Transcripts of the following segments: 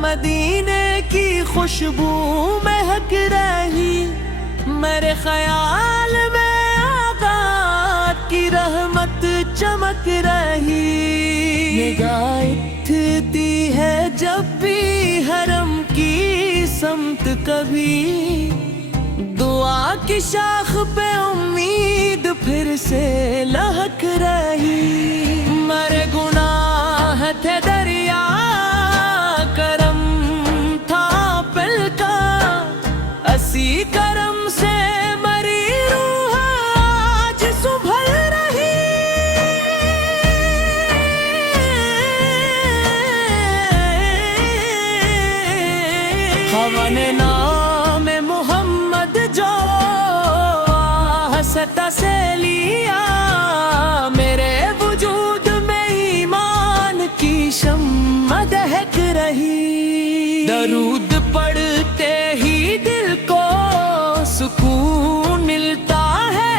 मदीने की खुशबू महक रही, मेरे ख्याल में आका की रहमत चमक रही। निगाह उठती है जब भी हरम की समत, कभी दुआ की शाख पे उम्मीद फिर से लहक रही। मेरे गुनाह थे दरिया, करम था पिल का, असी करम से मरी रूह आज सुभल रही। हवाने नाम मोहम्मद जो हसता से लिया, मेरे वजूद में ईमान की शम्मा दहक रही। दरूद पढ़ते ही दिल को सुकून मिलता है,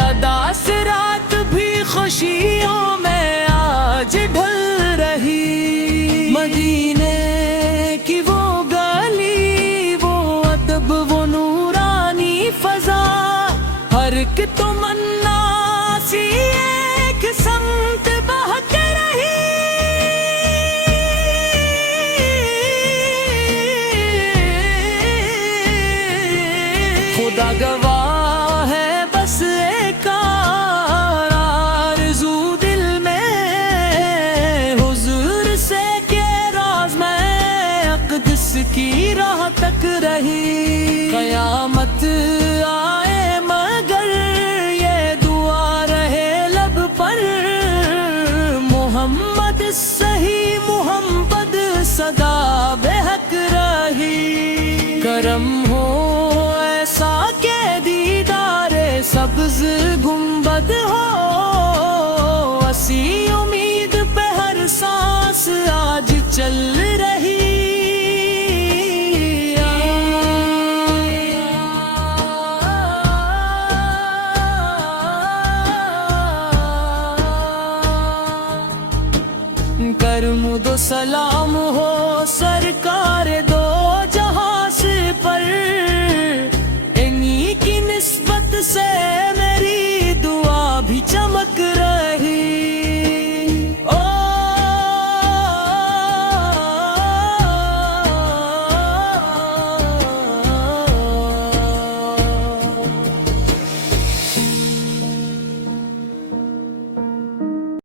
अदा से रात भी खुशियों में आज ढल रही। मदीने की वो गली, वो अदब, वो नूरानी फजा, हर एक तमन्ना सी एक समत बहक रही। खुदा गवाह है बस एक आरज़ू दिल में, हुजूर से के राज में अक़दस की राह तक रही। क़यामत आए मगर ये दुआ रहे लब पर, मोहम्मद सही मोहम्मद सदा बेहक रही। करम हो ऐसा के दीदारे सब्ज़ गुंबद हो, असी उम्मीद पे हर सांस आज चल रही। करमुदो सलाम हो सरकार दो